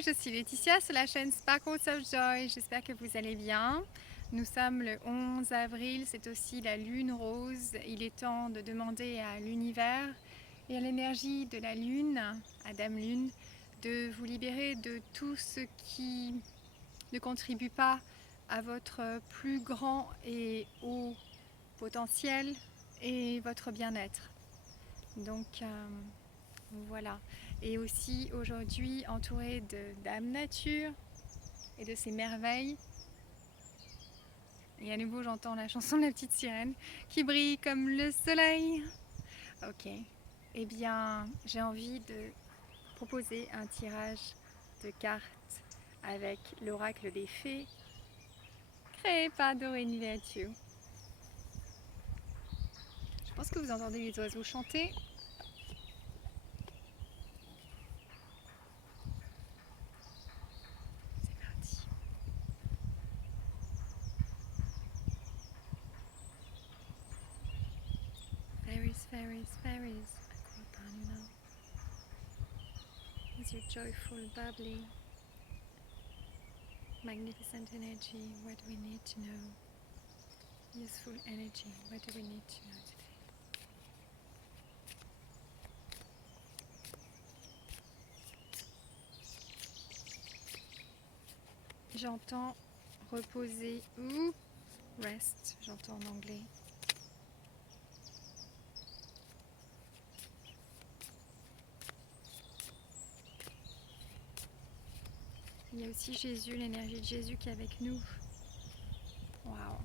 je suis Laetitia sur la chaîne Sparkles of Joy. J'espère que vous allez bien. Nous sommes le 11 avril, c'est aussi la lune rose. Il est temps de demander à l'univers et à l'énergie de la lune, à Dame Lune, de vous libérer de tout ce qui ne contribue pas à votre plus grand et haut potentiel et votre bien-être. Donc voilà. Et aussi aujourd'hui entourée de Dame Nature et de ses merveilles. Et à nouveau j'entends la chanson de la petite sirène qui brille comme le soleil. Ok. Eh bien j'ai envie de proposer un tirage de cartes avec l'oracle des fées créé par Doreen Virtue. Je pense que vous entendez les oiseaux chanter. C'est parti. Fairies, fairies, fairies, accompagnez-nous. With your joyful, bubbly, magnificent energy, what do we need to know? Useful energy, what do we need to know today? J'entends reposer ou rest, j'entends en anglais. Il y a aussi Jésus, l'énergie de Jésus qui est avec nous. Waouh!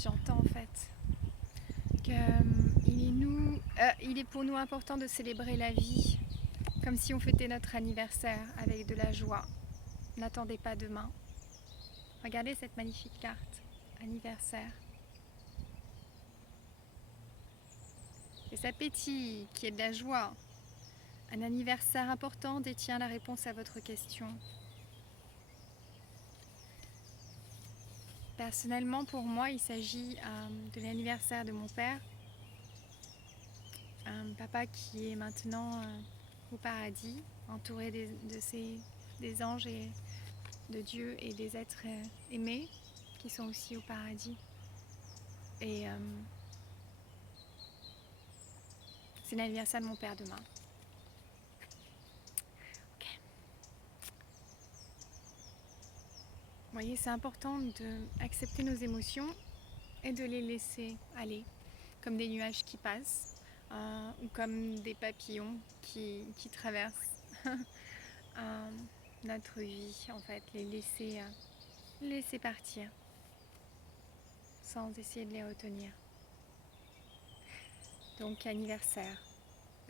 J'entends en fait il est pour nous important de célébrer la vie comme si on fêtait notre anniversaire avec de la joie. N'attendez pas demain. Regardez cette magnifique carte, anniversaire. Et ça pétille, qui est de la joie. Un anniversaire important détient la réponse à votre question. Personnellement, pour moi, il s'agit de l'anniversaire de mon père. Un papa qui est maintenant au paradis, entouré des anges et de Dieu et des êtres aimés qui sont aussi au paradis. Et c'est l'anniversaire de mon père demain. Okay. Vous voyez, c'est important d'accepter nos émotions et de les laisser aller, comme des nuages qui passent, ou comme des papillons qui traversent notre vie, en fait, les laisser partir, sans essayer de les retenir. Donc, anniversaire.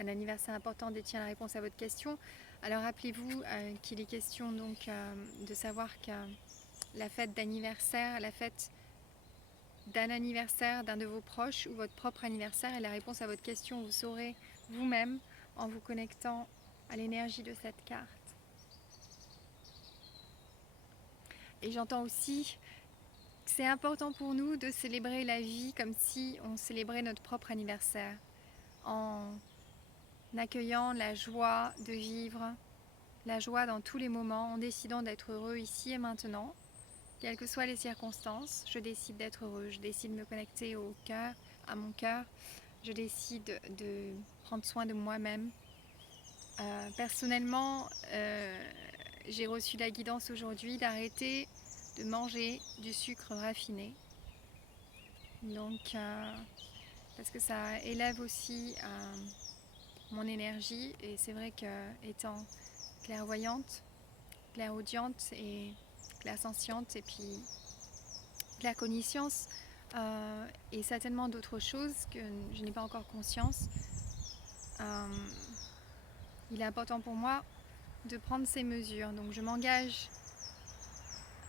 Un anniversaire important détient la réponse à votre question. Alors, rappelez-vous qu'il est question donc de savoir que la fête d'anniversaire, la fête d'un anniversaire d'un de vos proches ou votre propre anniversaire est la réponse à votre question. Vous saurez vous-même en vous connectant à l'énergie de cette carte. Et j'entends aussi que c'est important pour nous de célébrer la vie comme si on célébrait notre propre anniversaire, en accueillant la joie de vivre, la joie dans tous les moments, en décidant d'être heureux ici et maintenant. Quelles que soient les circonstances, je décide d'être heureux, je décide de me connecter au cœur, à mon cœur, je décide de prendre soin de moi-même. Personnellement, j'ai reçu la guidance aujourd'hui d'arrêter de manger du sucre raffiné. Donc, parce que ça élève aussi mon énergie et c'est vrai que étant clairvoyante, clairaudiente et clairsentiente et puis claircogniscience et certainement d'autres choses que je n'ai pas encore conscience, il est important pour moi de prendre ces mesures. Donc je m'engage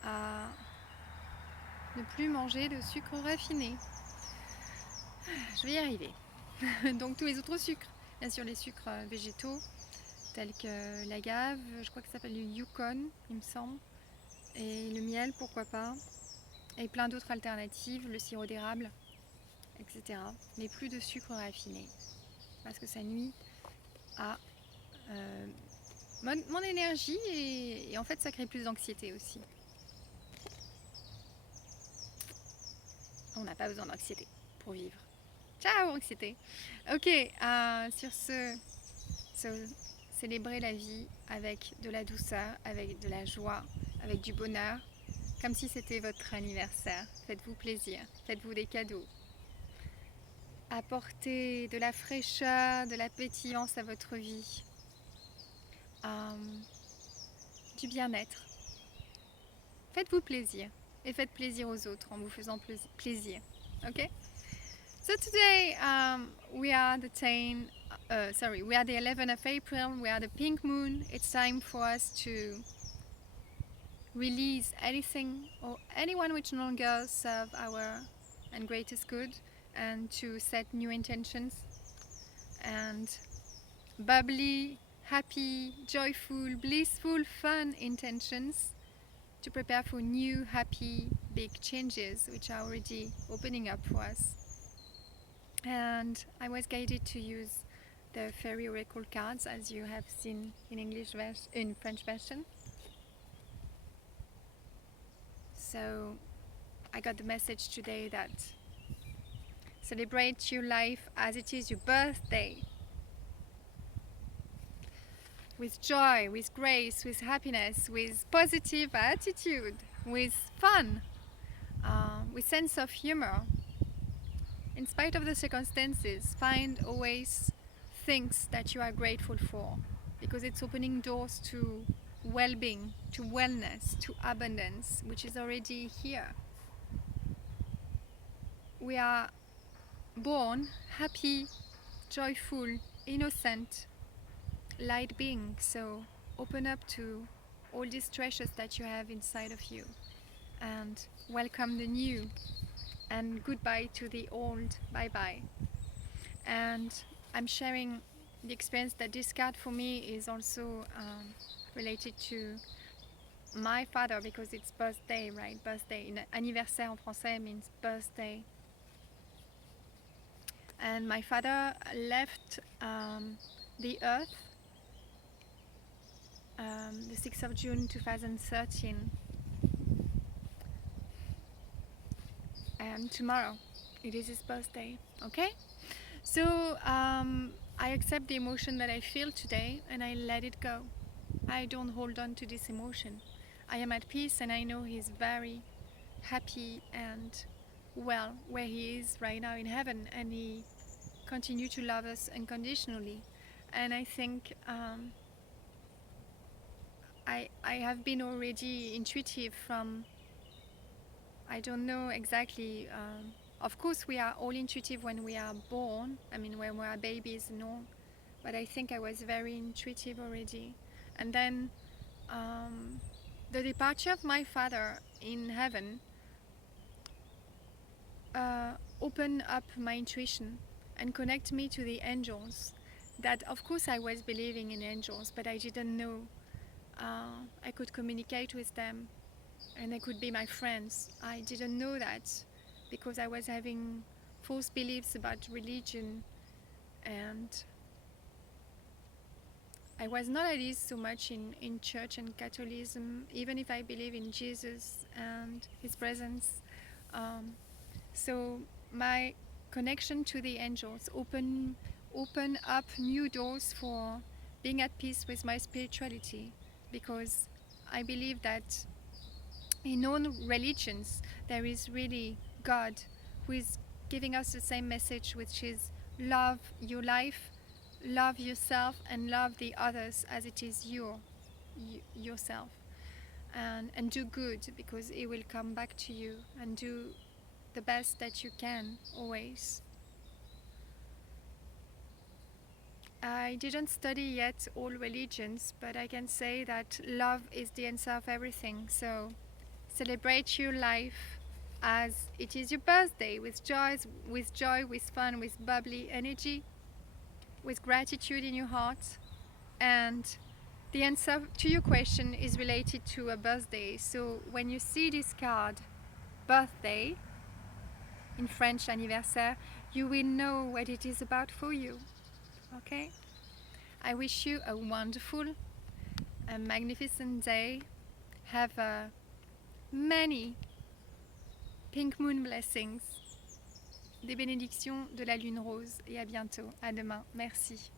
à ne plus manger de sucre raffiné. Je vais y arriver. Donc tous les autres sucres, bien sûr les sucres végétaux tels que l'agave, je crois que ça s'appelle le Yukon, il me semble, et le miel, pourquoi pas. et plein d'autres alternatives, le sirop d'érable, etc. Mais plus de sucre raffiné, parce que ça nuit à mon énergie et en fait ça crée plus d'anxiété aussi. On n'a pas besoin d'anxiété pour vivre. Ciao anxiété. Ok, sur ce, célébrer la vie avec de la douceur, avec de la joie, avec du bonheur, comme si c'était votre anniversaire. Faites-vous plaisir, faites-vous des cadeaux. Apportez de la fraîcheur, de la pétillance à votre vie, du bien-être. Faites-vous plaisir et faites plaisir aux autres en vous faisant plaisir. Ok? So today we are the we are the 11th of April. We are the pink moon. It's time for us to release anything or anyone which no longer serve our and greatest good, and to set new intentions and bubbly, happy, joyful, blissful, fun intentions to prepare for new, happy, big changes which are already opening up for us. And I was guided to use the fairy oracle cards, as you have seen in French version. So I got the message today that celebrate your life as it is your birthday, with joy, with grace, with happiness, with positive attitude, with fun, with sense of humor. In spite of the circumstances, find always things that you are grateful for, because it's opening doors to well-being, to wellness, to abundance, which is already here. We are born happy, joyful, innocent, light being, so open up to all these treasures that you have inside of you and welcome the new, and goodbye to the old. Bye bye. And I'm sharing the experience that this card for me is also related to my father, because it's birthday, right? Birthday. Anniversaire en français means birthday. And my father left the earth the 6th of June 2013, and tomorrow it is his birthday. Okay, so I accept the emotion that I feel today and I let it go. I don't hold on to this emotion. I am at peace and I know he's very happy and well where he is right now in heaven, and he continues to love us unconditionally. And I think I have been already intuitive from, I don't know exactly, of course we are all intuitive when we are born, I mean when we are babies and all, but I think I was very intuitive already. And then the departure of my father in heaven opened up my intuition and connect me to the angels, that of course I was believing in angels, but I didn't know I could communicate with them and they could be my friends. I didn't know that because I was having false beliefs about religion, and I was not at ease so much in church and Catholicism, even if I believe in Jesus and his presence. So my connection to the angels open up new doors for being at peace with my spirituality, because I believe that in all religions there is really God who is giving us the same message, which is love your life, love yourself, and love the others as it is yourself, and do good, because it will come back to you, and do the best that you can always. I didn't study yet all religions, but I can say that love is the answer of everything. So celebrate your life as it is your birthday, with joy, with fun, with bubbly energy, with gratitude in your heart. And the answer to your question is related to a birthday. So when you see this card, birthday, in French anniversaire, you will know what it is about for you. Okay? I wish you a wonderful, a magnificent day. Have many pink moon blessings. Des bénédictions de la lune rose et à bientôt. À demain. Merci.